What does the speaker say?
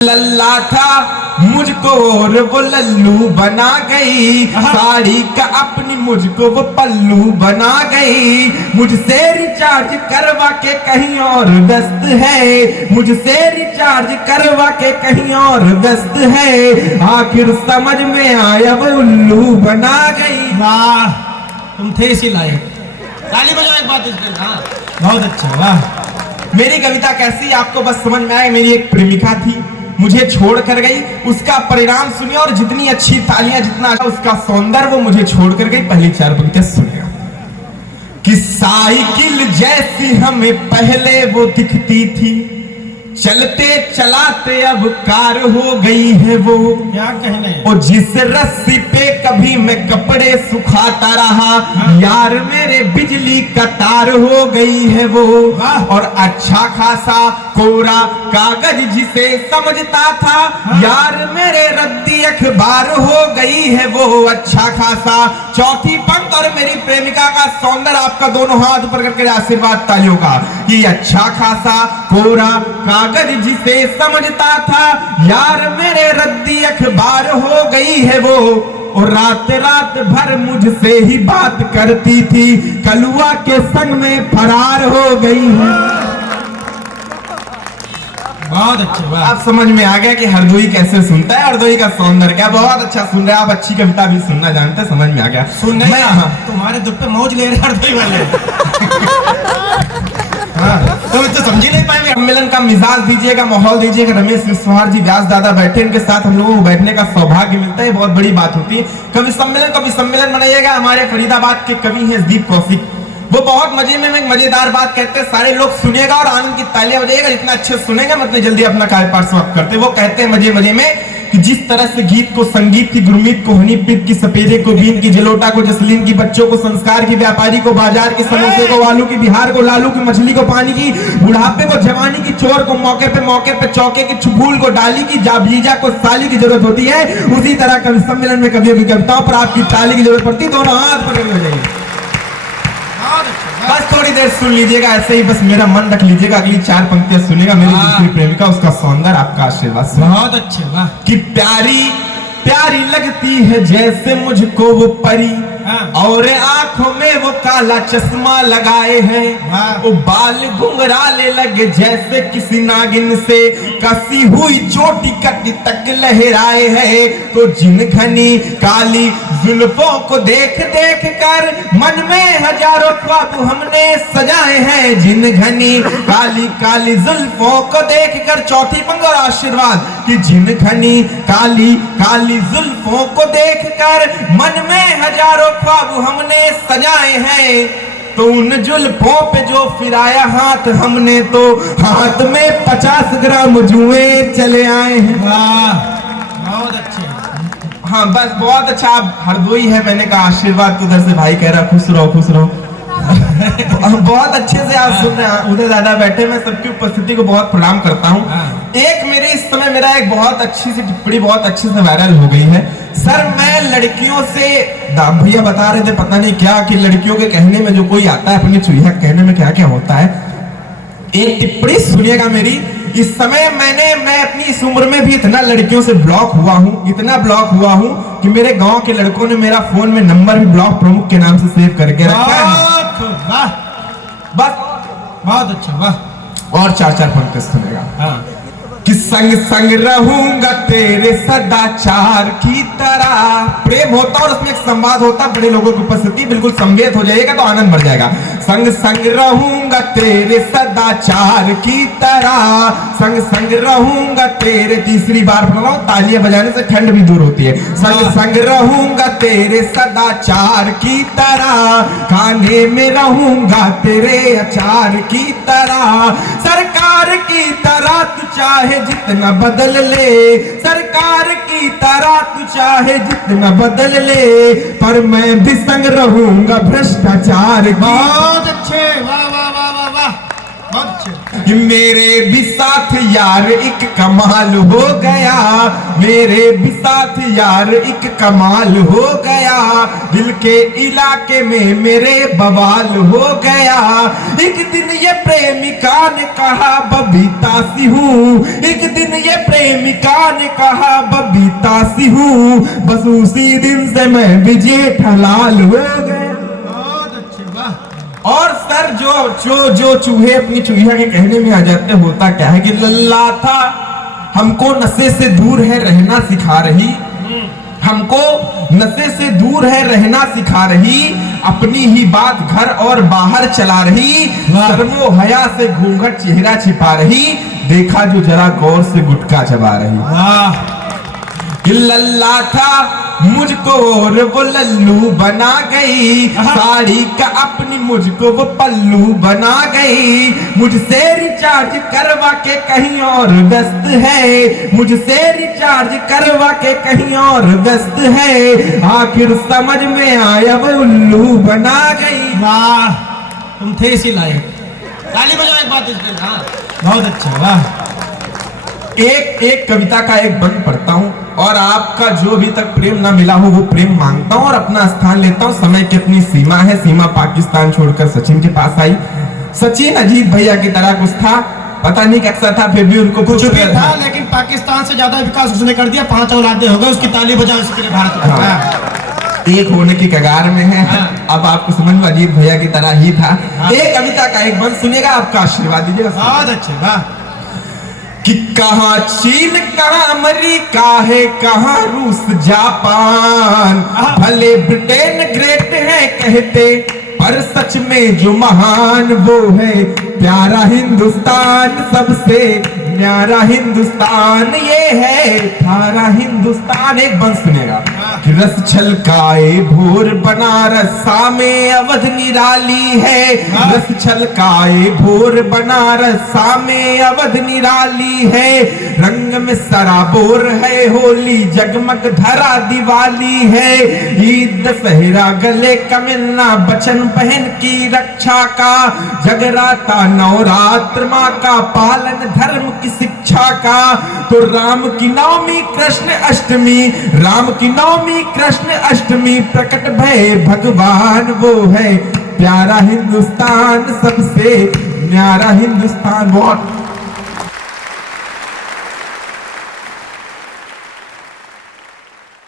लल्ला था मुझको और वो लल्लू बना गई, साड़ी का अपनी मुझको वो पल्लू बना गई। मुझसे रिचार्ज करवा के कहीं और व्यस्त है, मुझसे रिचार्ज करवा के कहीं और व्यस्त है। आखिर समझ में आया वो उल्लू बना गई। वाह, तुम थे इसी लायक। ताली बजाओ एक बात इसके। हाँ, बहुत अच्छा। वाह, मेरी कविता कैसी आपको बस समझ में आए। मेरी एक प्रेमिका थी, मुझे छोड़ कर गई, उसका परिणाम सुनिए और जितनी अच्छी तालियां, जितना अच्छा उसका सौंदर्य, वो मुझे छोड़ कर गई। पहली चार पंक्तियां सुनिएगा कि साइकिल जैसी हमें पहले वो दिखती थी, चलते चलाते अब कार हो गई है वो। क्या कहने। और जिस रस्सी पे कभी मैं कपड़े सुखाता रहा, यार मेरे बिजली का तार हो गई है वो। और अच्छा खासा कोरा कागज जिसे समझता था, यार मेरे रद्दी अखबार हो गई है वो। अच्छा खासा चौथी पंक्ति और मेरी प्रेमिका का सौंदर्य आपका दोनों हाथ ऊपर करके आशीर्वाद तालियों का कि अच्छा खासा कोरा कागज जिसे समझता था, यार मेरे रद्दी अखबार हो गई है वो। और रात रात भर मुझसे ही बात करती थी, कलुआ के संग में फरार हो गई है। बहुत अच्छे। वाह, आप समझ में आ गया कि हरदोई कैसे सुनता है, हरदोई का सौंदर्य क्या। बहुत अच्छा सुन रहे हैं आप, अच्छी कविता भी सुनना जानते हैं, समझ में आ गया। सुनने तुम्हारे दुख पे मौज ले रहे हरदोई वाले। तुम तो समझ ही नहीं पाएंगे। सम्मेलन का मिजाज दीजिएगा, माहौल दीजिएगा। रमेश विश्वास जी व्यास दादा बैठे, इनके साथ हम लोगों को बैठने का सौभाग्य मिलता है, बहुत बड़ी बात होती है। कवि सम्मेलन मनाइएगा। हमारे फरीदाबाद के कवि हैं दीप कौशिक, वो बहुत मजे में एक मजेदार बात कहते हैं, सारे लोग सुनिएगा और आनंद की तालियां बजाइएगा। जितना अच्छे सुनेंगे मैं उतने जल्दी अपना कार्यपाठ समाप्त करते। वो कहते हैं मजे मजे में कि जिस तरह से गीत को संगीत की, गुरमीत को हनीप्रीत की, सपेरे को बीन की, जलोटा को जसलीन की, बच्चों को संस्कार की, व्यापारी को बाजार की, समोसे को आलू की, बिहार को लालू की, मछली को पानी की, बुढ़ापे को जवानी की, चोर को मौके पे चौके की, फूल को डाली की, जाबलीजा को साली की जरूरत होती है। उसी तरह कवि सम्मेलन में कभी कविताओं पर आपकी ताली की जरूरत पड़ती है। दोनों हाथ पकड़ हो जाइए। बस थोड़ी देर सुन लीजिएगा ऐसे ही, बस मेरा मन रख लीजिएगा। अगली चार पंक्तियां सुनेगा। मेरी दूसरी प्रेमिका, उसका सौंदर्य, आपका आशीर्वाद। बहुत अच्छे। वाह, कि प्यारी प्यारी लगती है जैसे मुझको वो परी, और आंखों में वो काला चश्मा लगाए हैं, वो बाल घुंघराले लगे जैसे किसी नागिन से कसी हुई चोटी कटी तक लहराए हैं। तो जिन घनी काली जुल्फों को देख देख कर मन में हजारों ख्वाब हमने सजाए हैं। जिन घनी काली काली जुल्फों को देख कर, चौथी पंक्ति और आशीर्वाद कि जिन घनी काली काली जुल्फों को देख कर मन में हजारों ख्वाब हमने सजाए हैं। तो उन जुल्फों पे जो फिराया हाथ हमने, तो हाथ में 50 ग्राम जुए चले आए हैं। वाह, बहुत अच्छे। हाँ बस बहुत अच्छा। आप हरदोई है, मैंने कहा आशीर्वाद, तो उधर से भाई कह रहा खुश रहो खुश रहो। बहुत अच्छे से आप सुन रहे हैं। उधर दादा बैठे, मैं सबकी उपस्थिति को बहुत प्रणाम करता हूँ। एक मेरे इस समय मेरा एक बहुत अच्छी सी टिप्पणी बहुत अच्छे से वायरल हो गई है। सर मैं लड़कियों से, भैया बता रहे थे पता नहीं क्या, कि लड़कियों के कहने में जो कोई आता है अपनी चुहिया कहने में क्या क्या होता है। एक टिप्पणी सुनिएगा मेरी। इस समय मैं अपनी इस उम्र में भी इतना लड़कियों से ब्लॉक हुआ हूँ, इतना ब्लॉक हुआ हूँ कि मेरे गांव के लड़कों ने मेरा फोन में नंबर भी ब्लॉक प्रमुख के नाम से सेव करके रखा है। वाह, बस बहुत अच्छा। वाह, और चार चार पंक्ति सुनेगा। हाँ, कि संग संग रहूंगा तेरे सदाचार की तरह। प्रेम होता और उसमें एक संवाद होता, बड़े लोगों की उपस्थिति, बिल्कुल संवेद हो जाएगा तो आनंद बढ़ जाएगा। संग संग रहूंगा तेरे सदाचार की तरह, संग संग रहूंगा तेरे, तीसरी बार पढ़ रहा हूं, तालियां बजाने से ठंड भी दूर होती है। संग संग रहूंगा तेरे सदाचार की तरह, खाने में रहूंगा तेरे अचार की तरह। सरकार की तरह तू चाहे जितना बदल ले, सरकार की तरह तू चाहे जितना बदल ले, पर मैं भी संग रहूंगा भ्रष्टाचार की। बहुत अच्छे। वाह वाह वाह वाह वाह, बहुत अच्छे। मेरे भी साथ यार एक कमाल हो गया, मेरे भी साथ यार एक कमाल हो गया, दिल के इलाके में मेरे बवाल हो गया। एक दिन ये प्रेमिका ने कहा बबीता सी हूँ, एक दिन ये प्रेमिका ने कहा बबीता सी हूँ, बस उसी दिन से मैं भी जेठालाल हो गया। बहुत अच्छे, वाह। और सर जो चूहे अपनी चूहिया के कहने में आ जाते, होता क्या है कि लल्ला था हमको नशे से दूर है रहना सिखा रही, हमको नशे से दूर है रहना सिखा रही, अपनी ही बात घर और बाहर चला रही, शर्मो हया से घूंघट चेहरा छिपा रही, देखा जो जरा गौर से गुटखा चबा रही। वाह। कि लल्ला था मुझको और वो लल्लू बना गई, साड़ी का अपनी मुझको वो पल्लू बना गई, मुझसे रिचार्ज करवा के कहीं और व्यस्त है, मुझसे रिचार्ज करवा के कहीं और व्यस्त है, आखिर समझ में आया वो उल्लू बना गई। वाह, तुम थे इसी लायक। ताली बजाओ एक बात इसके लिए। हाँ, बहुत अच्छा, वाह। एक कविता का एक बंद पढ़ता हूँ और आपका जो अभी तक प्रेम ना मिला हो वो प्रेम मांगता हूँ और अपना स्थान लेता हूँ। समय की अपनी सीमा है, सीमा पाकिस्तान छोड़कर सचिन के पास आई। सचिन अजीत भैया की तरह कुछ था, पता नहीं कैसा था, फिर भी उनको कुछ भी था, लेकिन पाकिस्तान से ज्यादा विकास उसने कर दिया। 5 औलादे हो गए उसकी। ताली बजाओ इसके लिए भारत को। हाँ। एक होने की कगार में है। हाँ। अब आपको समझ में अजीत भैया की तरह ही था। हाँ। एक कविता का एक बंद सुनिएगा, आपका आशीर्वाद दीजिएगा। बहुत अच्छे, वाह। कि कहाँ चीन कहाँ अमेरिका है, कहाँ रूस जापान, भले ब्रिटेन ग्रेट है कहते, पर सच में जो महान वो है प्यारा हिंदुस्तान, सबसे प्यारा हिंदुस्तान ये है थारा हिंदुस्तान। एक बंद सुनेगा कि रस छलकाए भोर बनारस में अवध निराली है, रस छलकाए भोर बनारस में अवध निराली है, रंग में सराबोर है होली, जगमग धरा दिवाली है, ईद दशहरा गले का मिलना, बचन बहन की रक्षा का, जगराता नवरात्र माँ का पालन, धर्म की शिक्षा का। तो राम की नवमी कृष्ण अष्टमी, राम की नवमी कृष्ण अष्टमी, प्रकट भय भगवान वो है प्यारा हिंदुस्तान, सबसे प्यारा हिंदुस्तान। बहुत